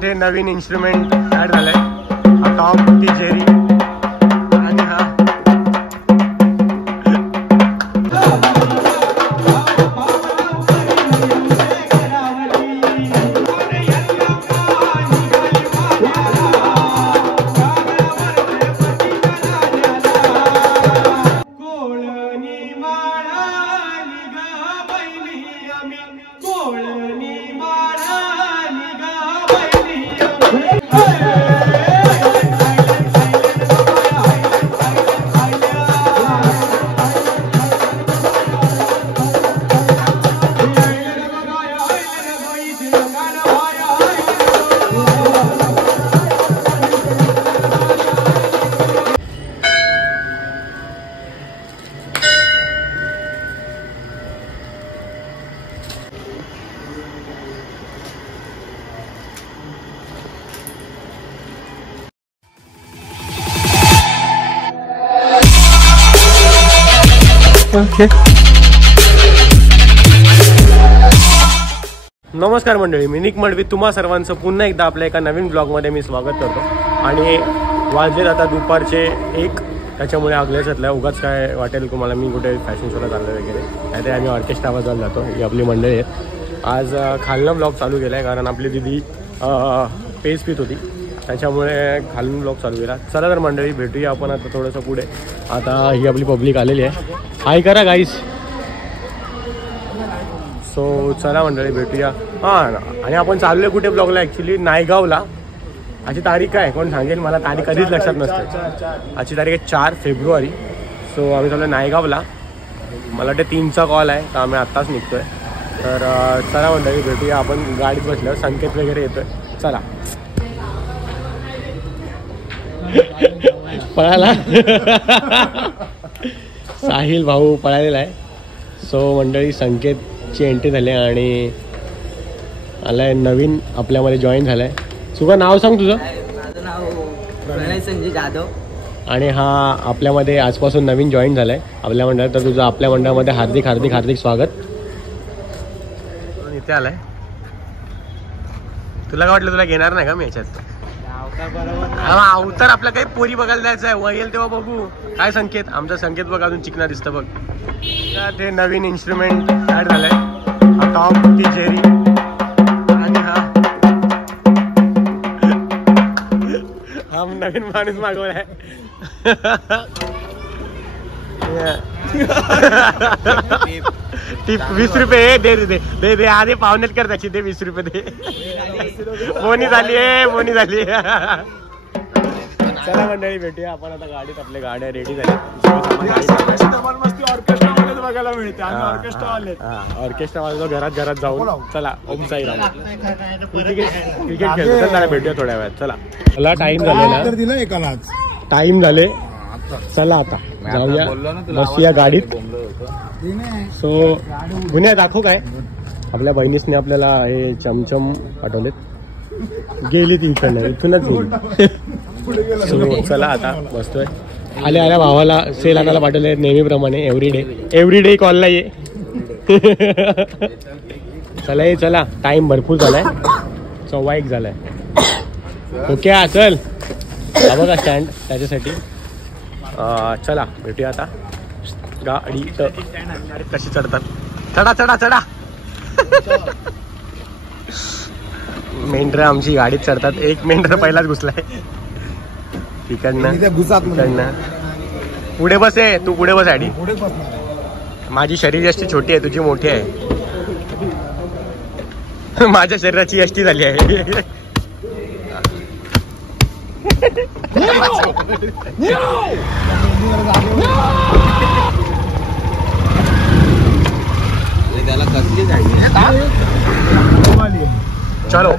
ते नवीन instrument add झालंय, top ती जेरी आणि हा ओके। नमस्कार मंडळी, मी निक मडवी तुम्हा सर्वांचं पुन्हा एकदा आपल्या एका नवीन ब्लॉगमध्ये मी स्वागत करतो। आणि वाजले आता दुपारचे 1, त्याच्यामुळे आगल्या सतल्या उगाच काय वाटेल तुम्हाला मी कुठे फॅशन शोला चाललो वगैरे, नाहीतर आम्ही ऑर्केस्ट्रा वाजवायला जातो। ही आपली मंडळी आहेत। आज खालनं ब्लॉग चालू केला आहे कारण आपली दिदी पेज पित होती, त्याच्यामुळे खालून ब्लॉग चालू केला। चला तर मंडळी भेटूया आपण आता थोडंसं पुढे। आता ही आपली पब्लिक आलेली आहे, हाय करा गाईस। सो चला मंडळी भेटूया। हां, आणि आपण चाललो आहे कुठे ब्लॉगला, ॲक्च्युली नायगावला। आजची तारीख काय कोण सांगेल, मला तारीख कधीच लक्षात नसते। आजची तारीख आहे 4 फेब्रुवारी। सो आम्ही चाललो नायगावला, मला वाटतं 3चा कॉल आहे, तर आम्ही आत्ताच निघतो आहे। तर चला मंडळी भेटूया आपण गाडीत बसल्यावर, संकेत वगैरे येतोय। चला पळाला साहिल भाऊ पळालेला आहे। सो मंडळी संकेतची एंट्री झाली आणि आलाय नवीन आपल्यामध्ये जॉईन झालाय। तुझं नाव सांग तुझं? माझं नाव संजय जाधव आणि हा आपल्यामध्ये आजपासून नवीन जॉईन झालाय आपल्या मंडळात। तर तुझं आपल्या मंडळामध्ये हार्दिक हार्दिक हार्दिक स्वागत। इथे आलाय, तुला काय वाटलं तुला घेणार नाही का मी याच्यात? अवतार आपल्या काही पोरी बघायला जायचं आहे, वर येईल तेव्हा बघू। काय संकेत, आमचा संकेत बघ अजून चिकना दिसतं बघ। ते नवीन इन्स्ट्रुमेंट ऍड झालंय, टॉप ती जेरी आणि हा नवीन माणूस मागवलाय। टिप 20 रुपये दे दे दे दे आधे पावण्यात कर त्याची, दे 20 रुपये दे। मोनी झाली आहे, मोनी झाली। चला मंडळी भेटूया आपण आता गाडीत, आपल्या गाड्या रेडी झाल्या। बघायला मिळते ऑर्केस्ट्रा वाजलो घरात घरात जाऊन। चला ओम साईराम, क्रिकेट खेळतो, चला भेटूया थोड्या वेळात। चला मला टाइम झालेला, टाइम झाले, चला आता जाऊया बसूया गाडीत। सो गुन्ह्या दाखव काय, आपल्या बहिणीसने आपल्याला हे चमचम पाठवलेत, गेली ती इकडनं, इथूनच गेली। सो चला आता बसतोय। आल्या आल्या भावाला सेल आणायला पाठवले नेहमीप्रमाणे, एव्हरीडे कॉलला ये। चला ये चला, टाइम भरपूर झालाय, 1:15 झालाय। ओके चल बघा स्टँड त्याच्यासाठी। चला भेटूया आता गाडी कशी चढतात। चढा चढा चढा। मेंढर आमची गाडीत चढतात, एक मेंढर पहिलाच घुसलाय तिकडनं। पुढे बस आहे, तू पुढे बस आडी, माझी शरीर यष्टी छोटी आहे, तुझी मोठी आहे। माझ्या शरीराची यष्टी झाली आहे। त्याला कसली जायची चलो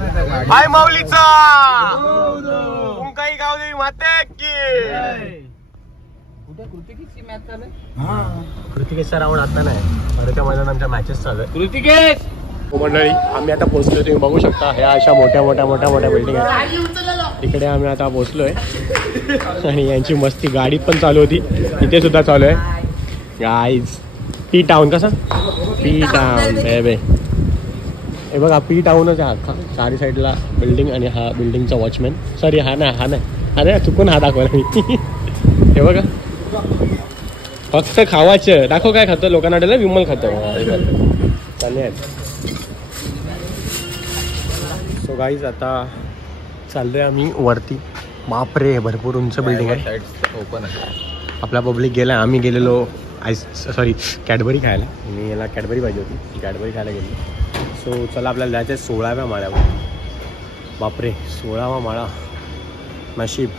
हाय माऊलीचा काही गाव देवी माते की कृतिकेशचा राऊंड आता नाही, अरेच्या मैदान आमच्या मॅचेस चालू आहे। कृतिकेश मंडळी आम्ही आता पोहोचलो, तुम्ही बघू शकता ह्या अशा मोठ्या मोठ्या मोठ्या मोठ्या बिल्डिंग आहेत। तिकडे आम्ही आता पोहोचलोय आणि यांची मस्ती गाडीत पण चालू होती, इथे सुद्धा चालू आहे गाईज. पी टाउन कसं पी टाउन बे हे बघा, पी टाउनच आहे अख्खा. चारी साईडला बिल्डिंग आणि हा बिल्डिंगचा वॉचमॅन. सॉरी हा नाही अरे चुकून हा दाखवला मी. हे बघा फक्त खावायचं दाखव काय खातं लोकांना वाटेल विमल खातं चालेल. सो गाईज आता चाललोय आम्ही वरती. बापरे भरपूर उंच बिल्डिंग आहे. ओपन आहे. आपला पब्लिक गेला, आम्ही गेलेलो कॅडबरी खायला. मी याला कॅडबरी पाहिजे होती, कॅडबरी खायला गेलो. सो चला आपल्याला जायचं आहे 16व्या माळ्यावर. बापरे 16वा माळा. नशीब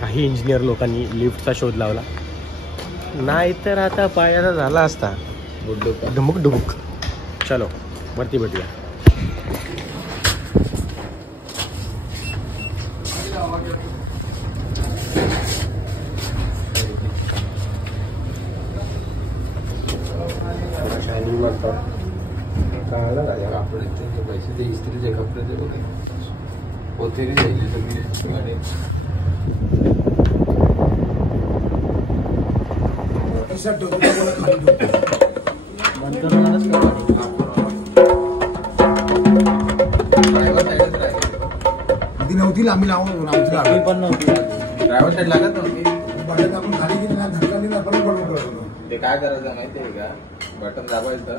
काही इंजिनियर लोकांनी लिफ्टचा शोध लावला, नाही तर आता पायाचा झाला असता डुमुक डुमुक. चलो वरती भेटूया. पैसे ते इस्त्रीचे कपडे ते पोतेरी जायची सगळी गाडी. आधी नव्हती आम्ही लावून पण नव्हती. ड्रायव्हर साईड लागत नव्हती. बटन आपण खाली गेली ना धक्का दिला आपण बरोबर करत होतो. ते काय करायचं माहितीये का, बटन दाबायचं.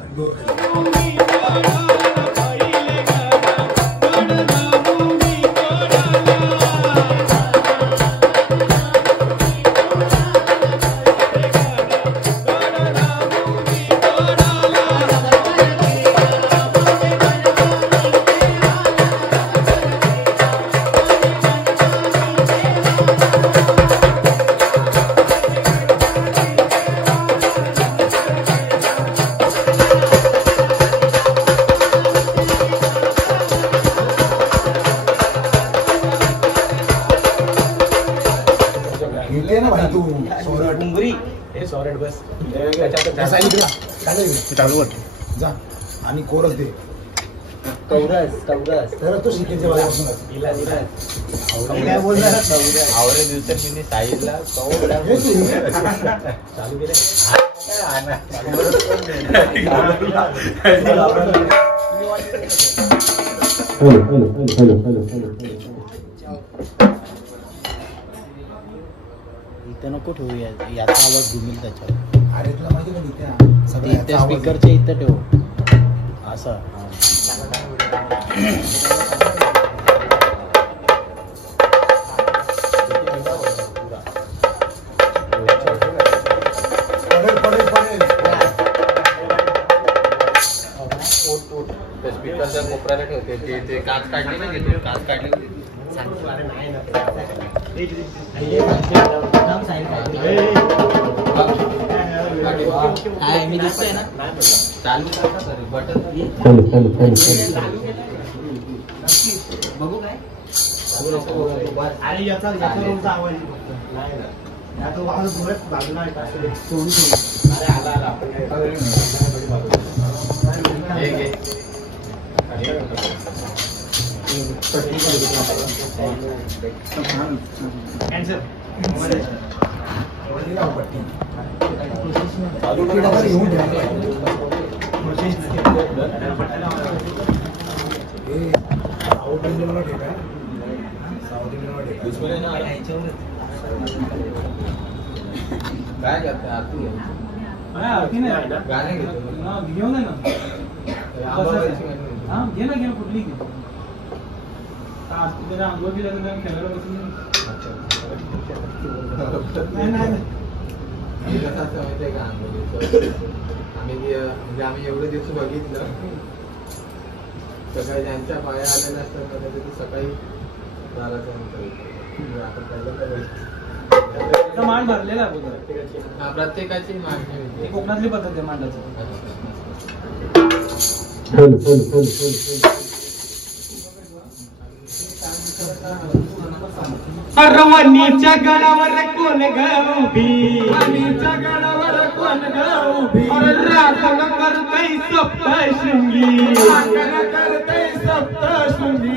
चालू होत जा आणि कोरस दे. तर तो शिकेचे काय बोलणार आवडे दिवसांनी साईडला चालू केले. इथं नको ठेवू, याचा आवाज घुमेल त्याच्यावर. अरे तुला माहिती का इथे स्पीकरच्या इथं ठेव असं. स्पीकरच्या कोपऱ्याला ठेवते ते काच काढली ना, घेतो काच काढली. काय मी दिसतोय ना चालू बटन बघू काय. अरे याचा रूमचा आवाज बाजूला अरे आला काय करते आरती गाणे घेऊ ना घे ना कुठली आंघोळी खेळायला बसून माहिती आहे का आम्ही एवढे दिवस बघितलं सकाळी ज्यांच्या पाया आलेल्या असतात ना ते सकाळी मान भरलेला प्रत्येकाची मागणी कोकणातली पद्धत आहे मांडाची. रवणीच्या गडावर कोण गौभी, रवणीच्या गडावर कोण गौभी, राखण करतै सप्तशृंगी, राखण करतै सप्तशृंगी.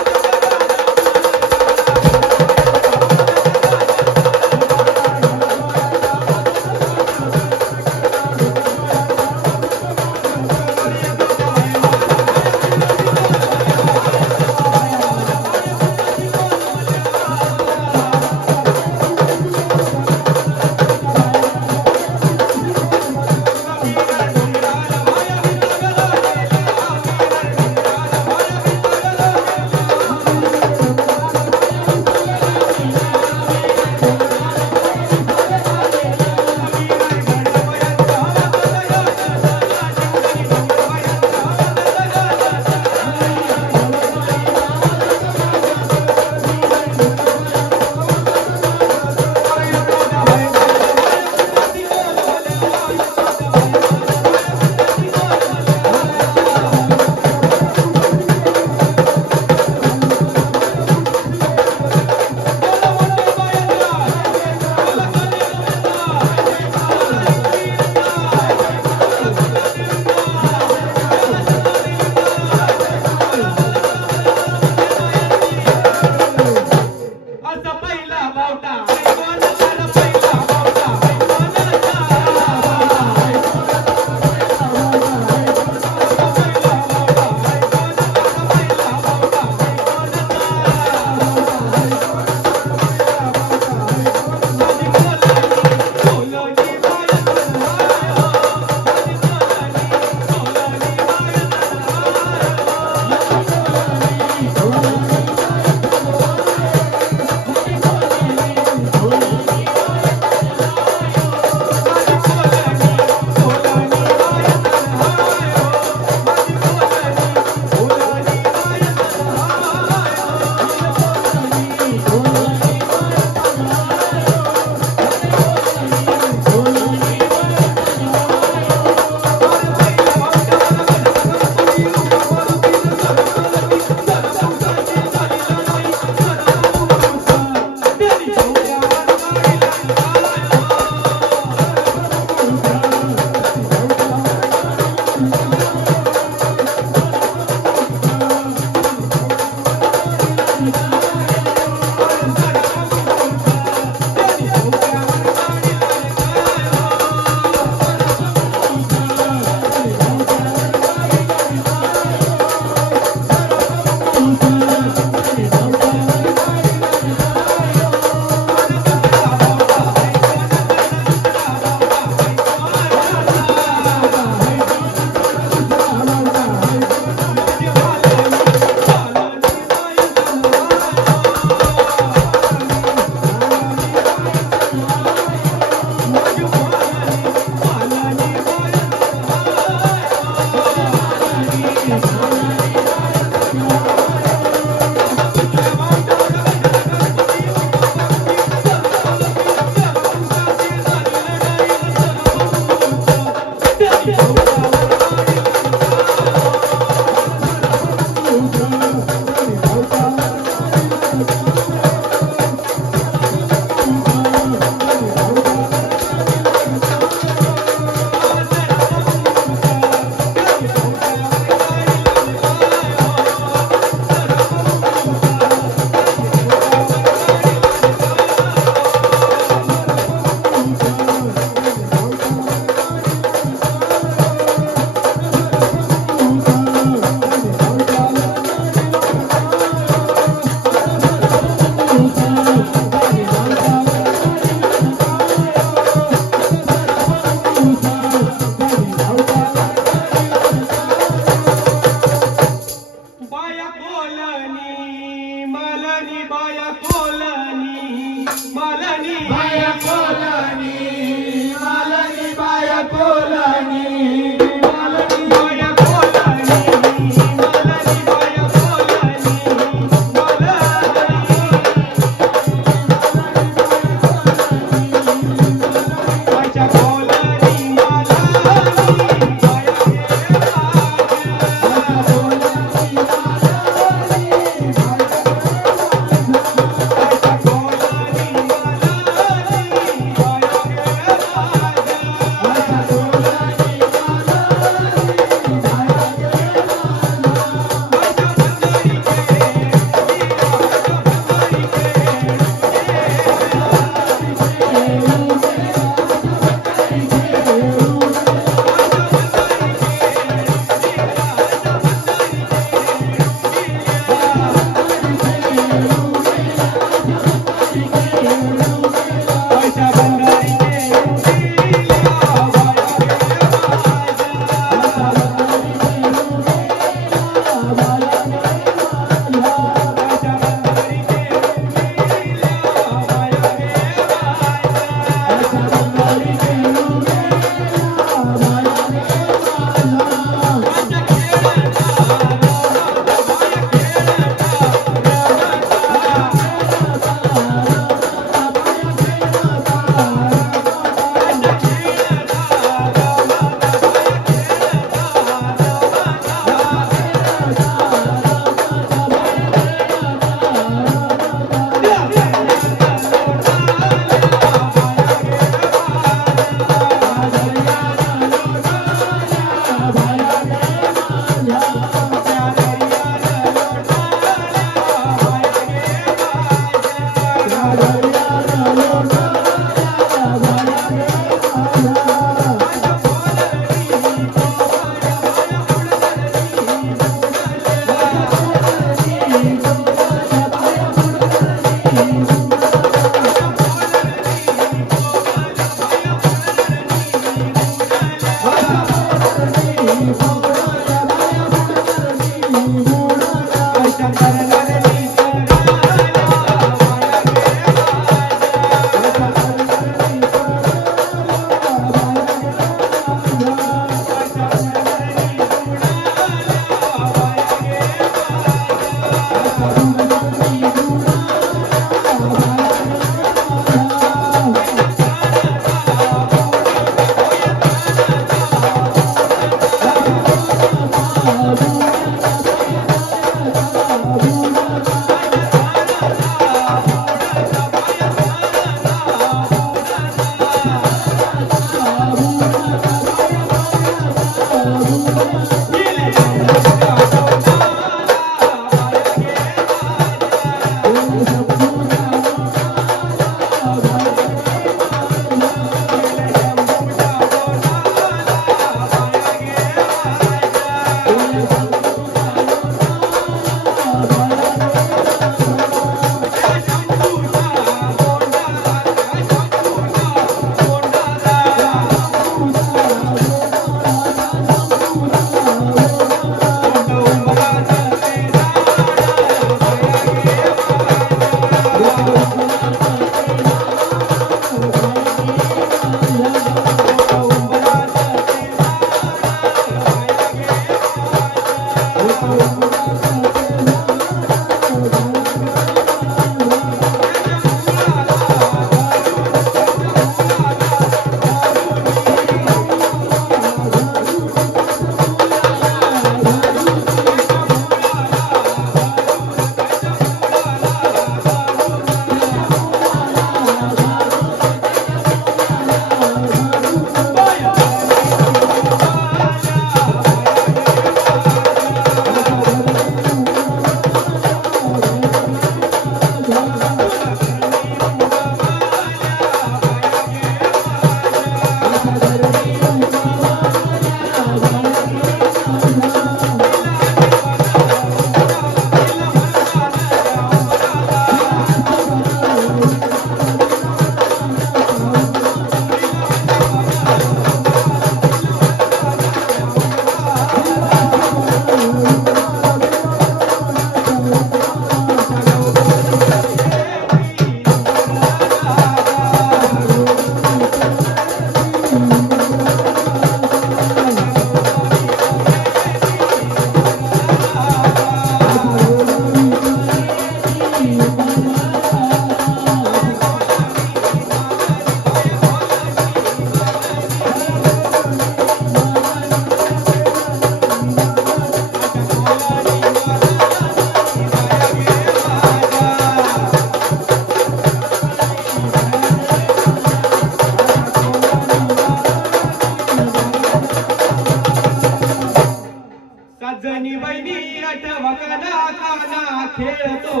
खेळतो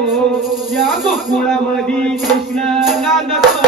या गोकुळामध्ये कृष्ण नांदतो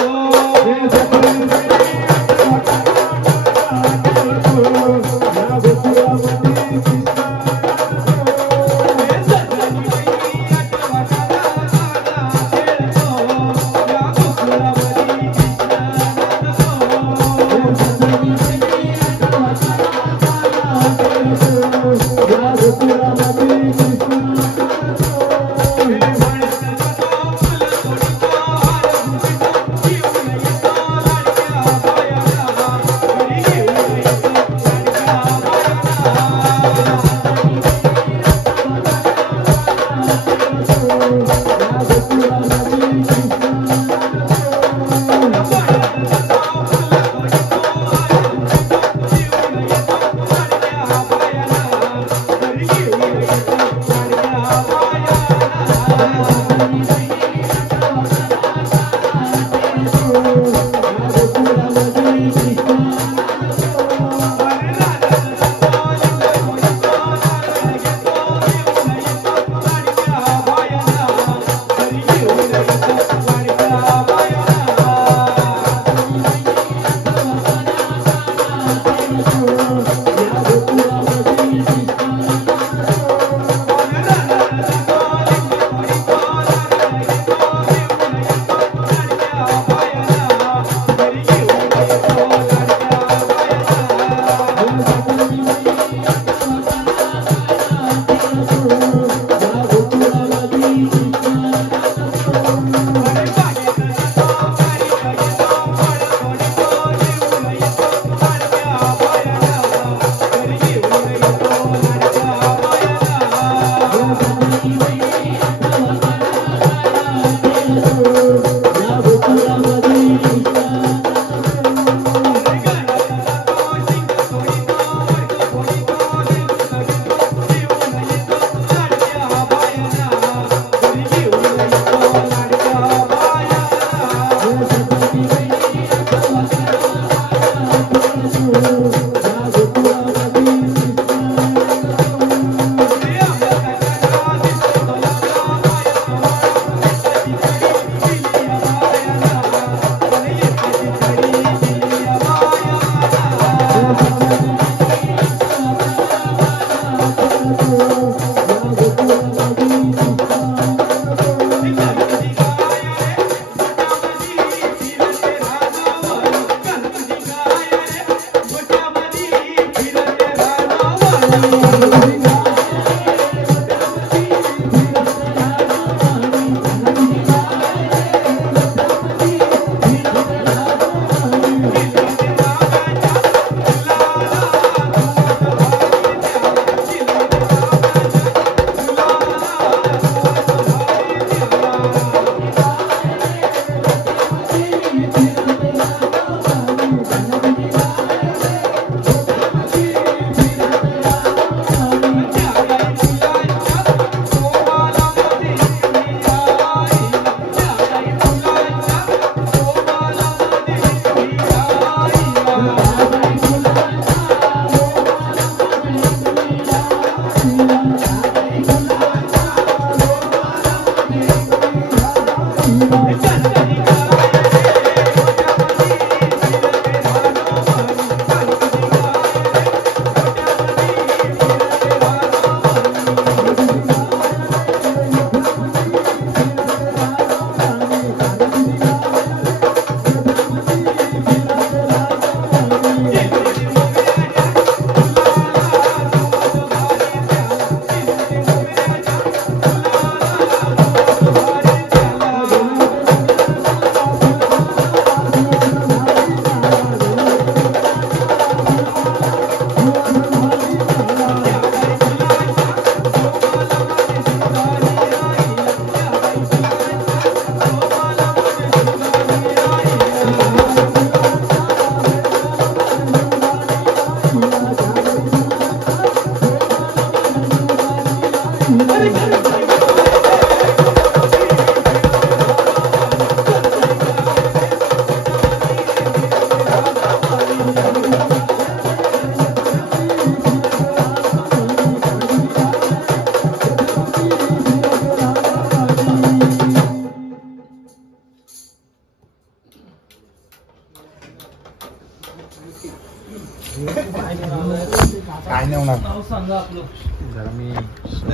काय नाही होणार.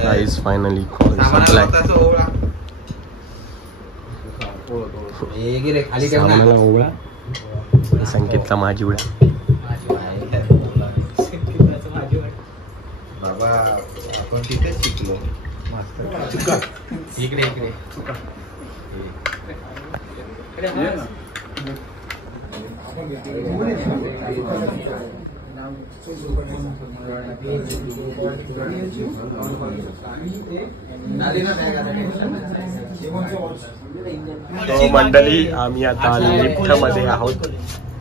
गाईज फायनली कॉल संपलाय. सामन्याला ओवळा, संकेतला माझी उड्या. बाबा आपण तिथेच शिकलो. इकडे इकडे तो मंडळी आम्ही आता लिफ्ट मध्ये आहोत.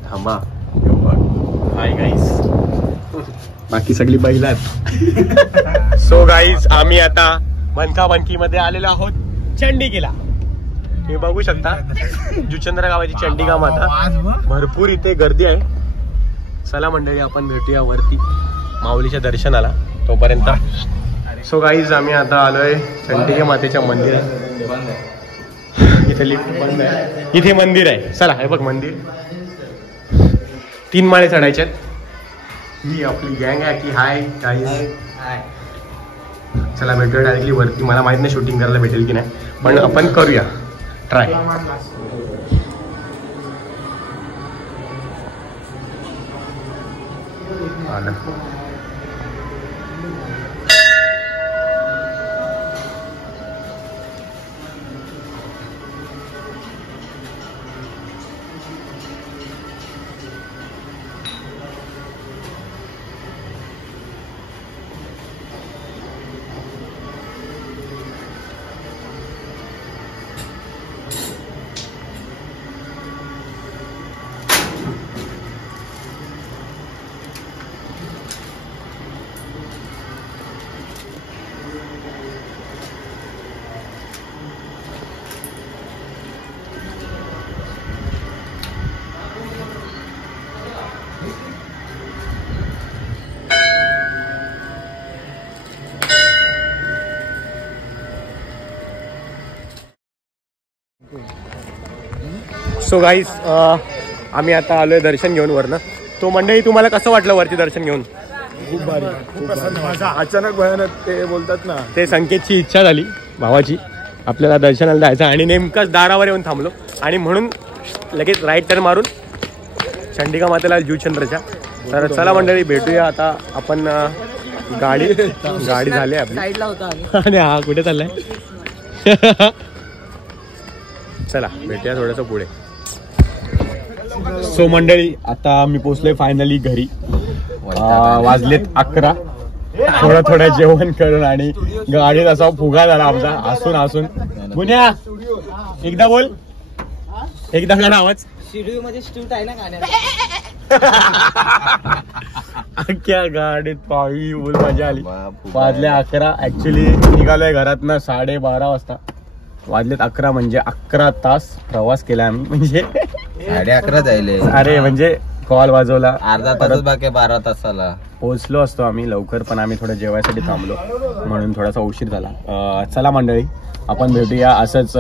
थांबा. Hi guys. बाकी सगळी बैलात. सो गाईज आम्ही आता मनकाबनकी मध्ये आलेलो आहोत चंडिकेला. तुम्ही बघू शकता जुचंद्र गावाची चंडिका माता. भरपूर इथे गर्दी आहे. चला मंडळी आपण भेटूया वरती माऊलीच्या दर्शनाला. तोपर्यंत सो गाईज आम्ही आता आलोय चंडिका मातेच्या मंदिरात. इथे लिफ्ट बंद आहे. इथे मंदिर आहे. चला हे बघ मंदिर. 3 माळे चढायचे आहेत. ही आपली गँग आहे की हाय गाईज. चला भेटूया डायरेक्टली वरती. मला माहित नाही शूटिंग करायला भेटेल की नाही, पण आपण करूया ट्राय. आलं. सो गाईज आम्ही आता आलोय दर्शन घेऊन वरनं. तो मंडळी तुम्हाला कसं वाटलं वरती दर्शन घेऊन? खूप भारी, खूप माझा अचानक भयानक ते बोलतात ना, ते संकेतची इच्छा झाली भावाची आपल्याला दर्शनाला जायचं आणि नेमकंच दारावर येऊन थांबलो आणि म्हणून लगेच राईट टर्न मारून चंडिका मातेला जुचंद्रच्या. तर चला मंडळी भेटूया आता आपण. गाडी झाली आपली आणि हा कुठे चाललाय? चला भेटूया थोडंसं पुढे. सो मंडळी आता मी पोचलोय फायनली घरी. वाजलेत 11. थोडं जेवण करून आणि गाडीत असा फुगा झाला आमचा हसून. गुन्या एकदा बोल, एकदा काढ आवाज. शिर्डी मध्ये स्टूट आहे ना गाण्यात. अख्ख्या गाडीत पावी बोल मजा आली. वाजले 11. ऍक्च्युली निघालोय घरातनं 12:30 वाजता. वाजलेत 11 म्हणजे 11 तास प्रवास केला आम्ही. म्हणजे 11:30 जायले. अरे म्हणजे कॉल वाजवला, अर्धा तास बाकी 12 तासाला पोहोचलो असतो आम्ही लवकर, पण आम्ही थोडं जेवायसाठी थांबलो म्हणून थोडासा उशीर झाला. चला मंडळी आपण भेटूया असंच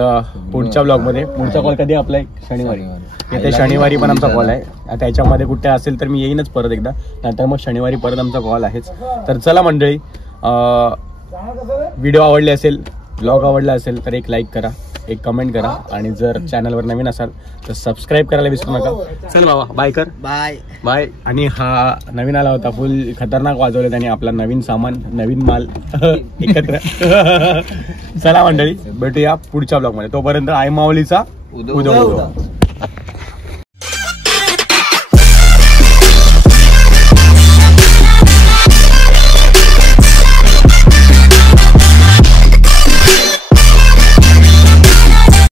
पुढच्या ब्लॉग मध्ये. पुढचा कॉल कधी आपला? शनिवारी. येते शनिवारी पण आमचा कॉल आहे. त्याच्यामध्ये कुठे असेल तर मी येईनच परत एकदा, नंतर मग शनिवारी परत आमचा कॉल आहेच. तर चला मंडळी, व्हिडिओ आवडले असेल, ब्लॉग आवडला असेल तर एक लाईक करा, एक कमेंट करा आणि जर चॅनलवर नवीन असाल तर सबस्क्राईब करायला विसरू नका. चल बाबा बाय कर. Bye bye. आणि हा नवीन आला होता, फुल खतरनाक वाजवले त्याने आपला नवीन सामान, नवीन माल एकत्र. चला मंडळी भेटूया पुढच्या ब्लॉग मध्ये. तोपर्यंत आई माऊलीचा उदो.